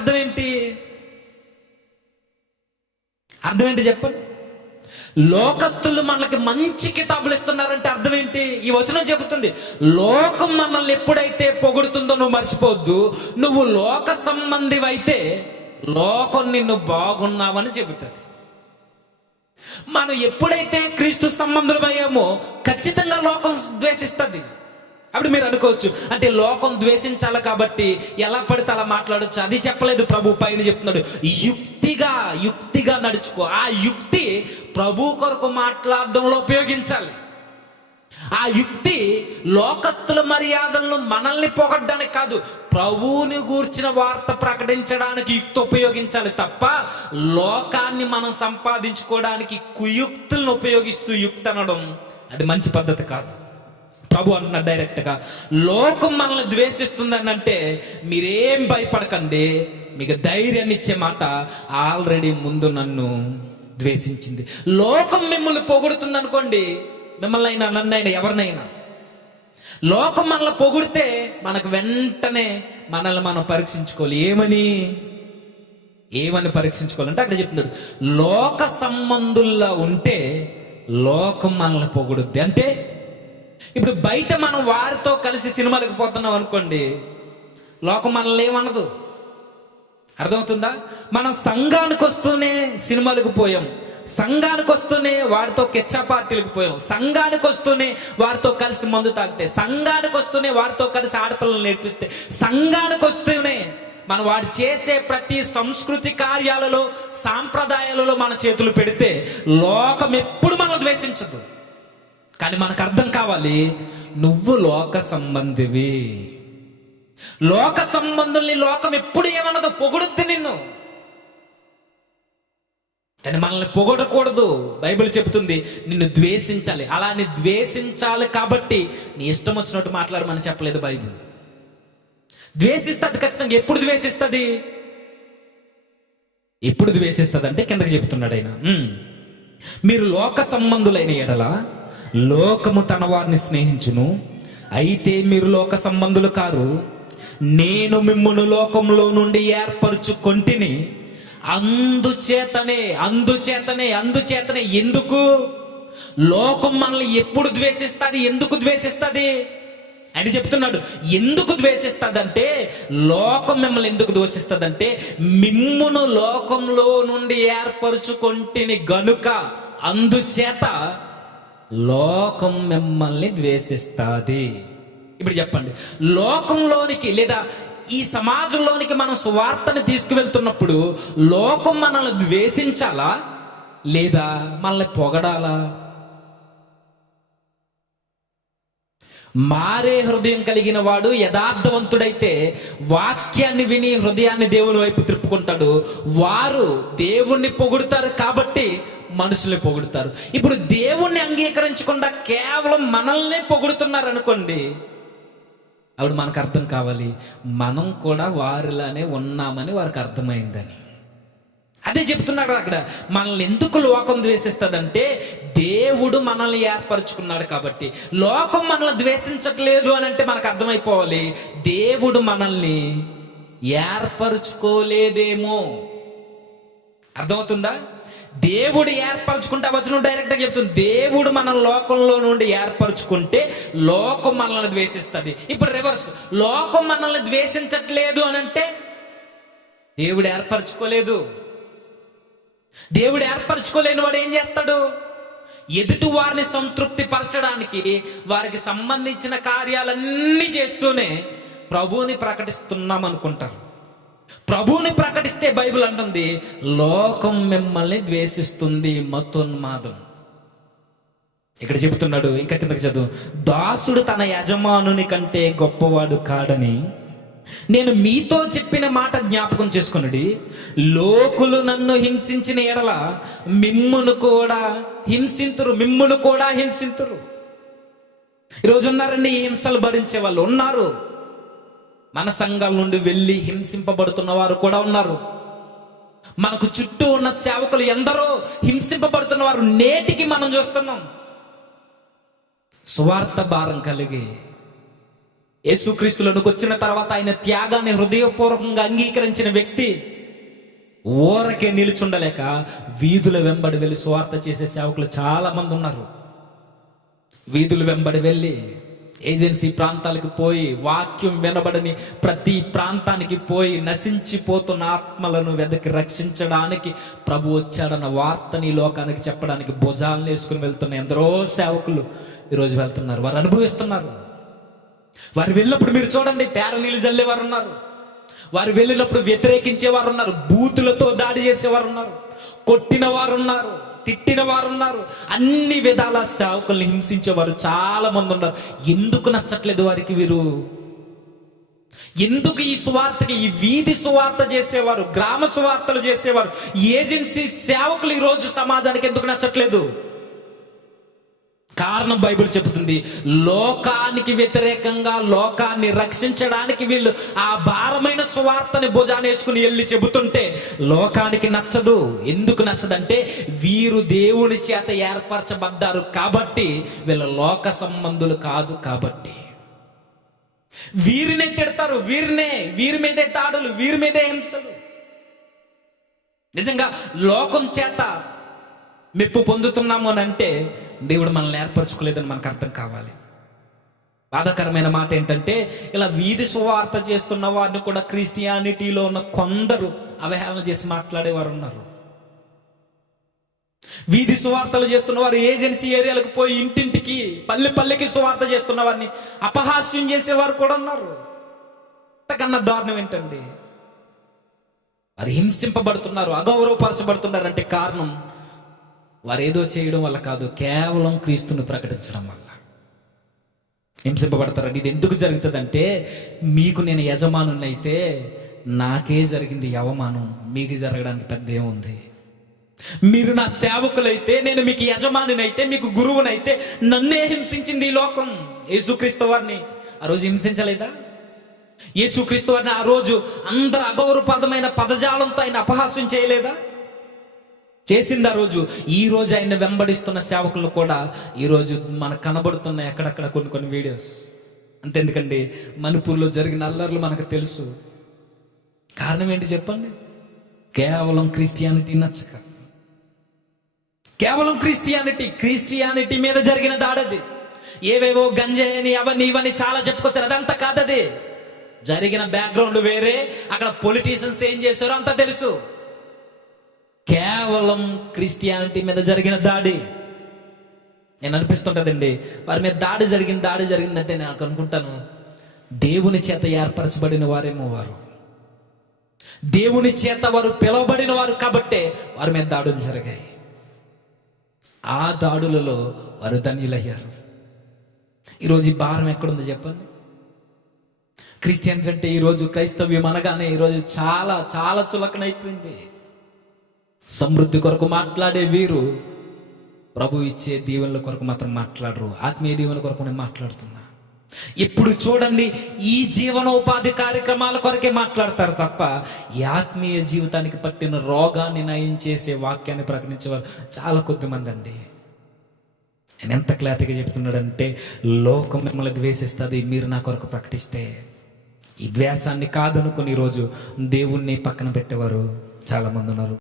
అర్థం ఏంటి? అర్థం ఏంటి చెప్పండి? లోకస్తులు మనకి మంచి కితాబులు ఇస్తున్నారంటే అర్థం ఏంటి? ఈ వచనం చెబుతుంది, లోకం మనల్ని ఎప్పుడైతే పొగుడుతుందో నువ్వు మర్చిపోవద్దు. నువ్వు లోక సంబంధివైతే లోకం నిన్ను బాగున్నావని చెబుతుంది. మనం ఎప్పుడైతే క్రీస్తు సంబంధులమయ్యామో ఖచ్చితంగా లోకం ద్వేషిస్తుంది. అప్పుడు మీరు అనుకోవచ్చు, అంటే లోకం ద్వేషించాలి కాబట్టి ఎలా పడితే అలా మాట్లాడచ్చు. అది చెప్పలేదు ప్రభు, పైన చెప్తున్నాడు యుక్తిగా నడుచుకో. ఆ యుక్తి ప్రభు కొరకు మాట్లాడడంలో ఉపయోగించాలి. ఆ యుక్తి లోకస్తుల మర్యాదలను మనల్ని పొగడ్డానికి కాదు, ప్రభువుని గూర్చిన వార్త ప్రకటించడానికి యుక్తి ఉపయోగించాలి తప్ప లోకాన్ని మనం సంపాదించుకోవడానికి కుయుక్తులను ఉపయోగిస్తూ యుక్తి అనడం అది మంచి పద్ధతి కాదు. ప్రభు అంటున్నాడు డైరెక్ట్గా, లోకం మనల్ని ద్వేషిస్తుందని అంటే మీరేం భయపడకండి, మీకు ధైర్యాన్ని ఇచ్చే మాట, ఆల్రెడీ ముందు నన్ను ద్వేషించింది. లోకం మిమ్మల్ని పొగుడుతుంది అనుకోండి, మిమ్మల్ని అయినా నన్నైనా ఎవరినైనా, లోకం మనల్ని పొగిడితే మనకు వెంటనే మనల్ని మనం పరీక్షించుకోవాలి. ఏమని పరీక్షించుకోవాలంటే అక్కడ చెప్తున్నాడు, లోక సంబంధుల్లా ఉంటే లోకం మనల్ని పొగుడుద్ది. అంటే ఇప్పుడు బయట మనం వారితో కలిసి సినిమాలకు పోతున్నాం అనుకోండి, లోకం మనల్ని ఏమనదు. అర్థమవుతుందా? మనం సంఘానికి వస్తూనే సినిమాలకు పోయాం, సంఘానికి వస్తూనే వారితో కెచ్చా పార్టీలకు పోయాం, సంఘానికి వస్తూనే వారితో కలిసి మందు తాగితే, సంఘానికి వస్తూనే వారితో కలిసి ఆడపిల్లలు నేర్పిస్తే, సంఘానికి వస్తూనే మనం వాడు చేసే ప్రతి సంస్కృతి కార్యాలలో సాంప్రదాయాలలో మన చేతులు పెడితే లోకం ఎప్పుడు మనం ద్వేషించదు. కానీ మనకు అర్థం కావాలి, నువ్వు లోక సంబంధివి. లోక సంబంధుల్ని లోకం ఎప్పుడు ఏమన్నదో, పొగుడుద్ది నిన్ను. కానీ మనల్ని పొగడకూడదు. బైబిల్ చెబుతుంది నిన్ను ద్వేషించాలి. అలా నీ ద్వేషించాలి కాబట్టి నీ ఇష్టం వచ్చినట్టు మాట్లాడమని చెప్పలేదు బైబిల్. ద్వేషిస్తుంది ఖచ్చితంగా. ఎప్పుడు ద్వేషిస్తుంది? ఎప్పుడు ద్వేషిస్తుంది అంటే కిందకి చెప్తున్నాడు ఆయన, మీరు లోక సంబంధులైన ఎడల లోకము తన వారిని స్నేహించును, అయితే మీరు లోక సంబంధులు కారు. నేను మిమ్మును లోకంలో నుండి ఏర్పరచుకొంటిని, అందుచేతనే ఎందుకు లోకం మనల్ని ఎప్పుడు ద్వేషిస్తుంది? ఎందుకు ద్వేషిస్తుంది అని చెప్తున్నాడు. ఎందుకు ద్వేషిస్తుందంటే, లోకం మిమ్మల్ని ఎందుకు ద్వేషిస్తుందంటే, మిమ్మును లోకంలో నుండి ఏర్పరచుకొంటిని గనుక, అందుచేత లోకం మిమ్మల్ని ద్వేషిస్తుంది. ఇప్పుడు చెప్పండి, లోకంలోనికి లేదా ఈ సమాజంలోనికి మనం సువార్తని తీసుకువెళ్తున్నప్పుడు లోకం మనల్ని ద్వేషించాలా లేదా మనల్ని పొగడాలా? మారే హృదయం కలిగిన వాడు యథార్థవంతుడైతే వాక్యాన్ని విని హృదయాన్ని దేవుని వైపు త్రిప్పుకుంటాడు. వారు దేవుణ్ణి పొగుడుతారు కాబట్టి మనుషుల్ని పొగుడుతారు. ఇప్పుడు దేవుణ్ణి అంగీకరించకుండా కేవలం మనల్ని పొగుడుతున్నారు అనుకోండి, అప్పుడు మనకు అర్థం కావాలి, మనం కూడా వారిలానే ఉన్నామని వారికి అర్థమైందని. అదే చెప్తున్నాడు అక్కడ. మనల్ని ఎందుకు లోకం ద్వేషిస్తుందంటే, దేవుడు మనల్ని ఏర్పరచుకున్నాడు కాబట్టి. లోకం మనల్ని ద్వేషించట్లేదు అని అంటే మనకు అర్థమైపోవాలి, దేవుడు మనల్ని ఏర్పరచుకోలేదేమో. అర్థమవుతుందా? దేవుడు ఏర్పరచుకుంటే వచనం డైరెక్ట్గా చెప్తుంది, దేవుడు మన లోకంలో నుండి ఏర్పరచుకుంటే లోకం మనల్ని ద్వేషిస్తుంది. ఇప్పుడు రివర్స్, లోకం మనల్ని ద్వేషించట్లేదు అని అంటే దేవుడు ఏర్పరచుకోలేదు. దేవుడు ఏర్పరచుకోలేని వాడు ఏం చేస్తాడు? ఎదుటి వారిని సంతృప్తి పరచడానికి వారికి సంబంధించిన కార్యాలన్నీ చేస్తూనే ప్రభువుని ప్రకటిస్తున్నాం అనుకుంటారు. ప్రభువుని ప్రకటిస్తే బైబిల్ అంటుంది, లోకం మిమ్మల్ని ద్వేషిస్తుంది, మతోన్మాదం. ఇక్కడ చెబుతున్నాడు, ఇంకా కిందకి చదువు, దాసుడు తన యజమానుని కంటే గొప్పవాడు కాడని నేను మీతో చెప్పిన మాట జ్ఞాపకం చేసుకొనుడి. లోకులు నన్ను హింసించిన ఎడల మిమ్మును కూడా హింసింతురు. ఈరోజు ఉన్నారండి ఈ హింసలు భరించే వాళ్ళు ఉన్నారు. మన సంఘాల నుండి వెళ్ళి హింసింపబడుతున్న వారు కూడా ఉన్నారు. మనకు చుట్టూ ఉన్న సేవకులు ఎందరో హింసింపబడుతున్న వారు నేటికి మనం చూస్తున్నాం. సువార్త భారం కలిగి యేసుక్రీస్తులోనికి వచ్చిన తర్వాత ఆయన త్యాగాన్ని హృదయపూర్వకంగా అంగీకరించిన వ్యక్తి ఊరకే నిలుచుండలేక వీధుల వెంబడి వెళ్ళి సువార్త చేసే సేవకులు చాలా మంది ఉన్నారు. వీధుల వెంబడి వెళ్ళి ఏజెన్సీ ప్రాంతాలకు పోయి వాక్యం వినబడని ప్రతి ప్రాంతానికి పోయి నశించిపోతున్న ఆత్మలను వెదకి రక్షించడానికి ప్రభు వచ్చాడన్న వార్తని లోకానికి చెప్పడానికి భుజాలను వేసుకుని వెళ్తున్న ఎందరో సేవకులు ఈరోజు వెళ్తున్నారు. వారు అనుభవిస్తున్నారు. వారు వెళ్ళినప్పుడు మీరు చూడండి, పేర నీళ్ళు జల్లేవారు ఉన్నారు, వారు వెళ్ళినప్పుడు వ్యతిరేకించేవారు ఉన్నారు, బూతులతో దాడి చేసేవారు ఉన్నారు, కొట్టిన వారు ఉన్నారు, తిట్టిన వారు ఉన్నారు, అన్ని విధాల సేవకుల్ని హింసించేవారు చాలా మంది ఉన్నారు. ఎందుకు నచ్చట్లేదు వారికి వీరు? ఎందుకు ఈ సువార్తకి, ఈ వీధి సువార్త చేసేవారు, గ్రామ సువార్తలు చేసేవారు, ఏజెన్సీ సేవకులు ఈరోజు సమాజానికి ఎందుకు నచ్చట్లేదు? కారణం బైబిల్ చెబుతుంది, లోకానికి వ్యతిరేకంగా లోకాన్ని రక్షించడానికి వీళ్ళు ఆ భారమైన సువార్తని భుజాన వేసుకుని వెళ్ళి చెబుతుంటే లోకానికి నచ్చదు. ఎందుకు నచ్చదంటే వీరు దేవుని చేత ఏర్పరచబడ్డారు కాబట్టి, వీళ్ళ లోక సంబంధులు కాదు కాబట్టి. వీరినే తిడతారు, వీరి మీదే తాడులు, వీరి మీదే హింసలు. నిజంగా లోకం చేత మెప్పు పొందుతున్నాము అని అంటే దేవుడు మనల్ని ఏర్పరచుకోలేదని మనకు అర్థం కావాలి. బాధాకరమైన మాట ఏంటంటే, ఇలా వీధి సువార్త చేస్తున్న వారిని కూడా క్రిస్టియానిటీలో ఉన్న కొందరు అవహేళన చేసి మాట్లాడేవారు ఉన్నారు. వీధి సువార్తలు చేస్తున్న వారు ఏజెన్సీ ఏరియాలకు పోయి ఇంటింటికి పల్లెకి సువార్త చేస్తున్న వారిని అపహాస్యం చేసేవారు కూడా ఉన్నారు. అంతకన్నా దారుణం ఏంటండి? వారు హింసింపబడుతున్నారు, అగౌరవపరచబడుతున్నారు అంటే కారణం వారు ఏదో చేయడం వల్ల కాదు, కేవలం క్రీస్తుని ప్రకటించడం వల్ల హింసింపబడతారండి. ఇది ఎందుకు జరుగుతుందంటే, మీకు నేను యజమానునైతే నాకే జరిగింది అవమానం, మీకు జరగడానికి పెద్ద ఏముంది? మీరు నా సేవకులైతే, నేను మీకు యజమానునైతే, మీకు గురువునైతే నన్నే హింసించింది ఈ లోకం. యేసుక్రీస్తు వారిని ఆ రోజు హింసించలేదా? యేసుక్రీస్తు వారిని ఆ రోజు అందరు అగౌరవపదమైన పదజాలంతో ఆయన అపహాస్యం చేయలేదా? చేసింది ఆ రోజు. ఈ రోజు ఆయన వెంబడిస్తున్న సేవకులు కూడా ఈరోజు మనకు కనబడుతున్న ఎక్కడెక్కడ కొన్ని వీడియోస్. అంతెందుకండి, మణిపూర్లో జరిగిన అల్లర్లు మనకు తెలుసు. కారణం ఏంటి చెప్పండి? కేవలం క్రిస్టియానిటీ నచ్చక, కేవలం క్రిస్టియానిటీ మీద జరిగిన దాడది. ఏవేవో గంజాయని అవన్నీ ఇవన్నీ చాలా చెప్పుకొచ్చారు, అదంతా కాదది. జరిగిన బ్యాక్గ్రౌండ్ వేరే, అక్కడ పొలిటీషియన్స్ ఏం చేశారో అంతా తెలుసు. కేవలం క్రిస్టియానిటీ మీద జరిగిన దాడి. నేను అనిపిస్తుంటదండి, వారి మీద దాడి జరిగిందంటే నేను అనుకుంటాను, దేవుని చేత ఏర్పరచబడిన వారేమో వారు, దేవుని చేత వారు పిలువబడిన వారు కాబట్టే వారి మీద దాడులు జరిగాయి. ఆ దాడులలో వారు ధన్యులయ్యారు. ఈరోజు ఈ భారం ఎక్కడుంది చెప్పండి? క్రిస్టియన్ అంటే ఈరోజు క్రైస్తవ్యం అనగానే ఈరోజు చాలా చాలా చులకనైపోయింది. సమృద్ధి కొరకు మాట్లాడే వీరు ప్రభు ఇచ్చే దీవెనల కొరకు మాత్రం మాట్లాడరు. ఆత్మీయ దీవెనల కొరకు నేను మాట్లాడుతున్నా. ఎప్పుడు చూడండి ఈ జీవనోపాధి కార్యక్రమాల కొరకే మాట్లాడతారు తప్ప ఈ ఆత్మీయ జీవితానికి పట్టిన రోగాన్ని నయం చేసే వాక్యాన్ని ప్రకటించేవారు చాలా కొద్ది మంది అండి. నేను ఎంత క్లారిటీగా చెప్తున్నాడంటే, లోకం మిమ్మల్ని ద్వేషిస్తుంది, మీరు నా కొరకు ప్రకటిస్తే. ఈ ద్వేషాన్ని కాదనుకుని ఈరోజు దేవుణ్ణి పక్కన పెట్టేవారు చాలా మంది ఉన్నారు.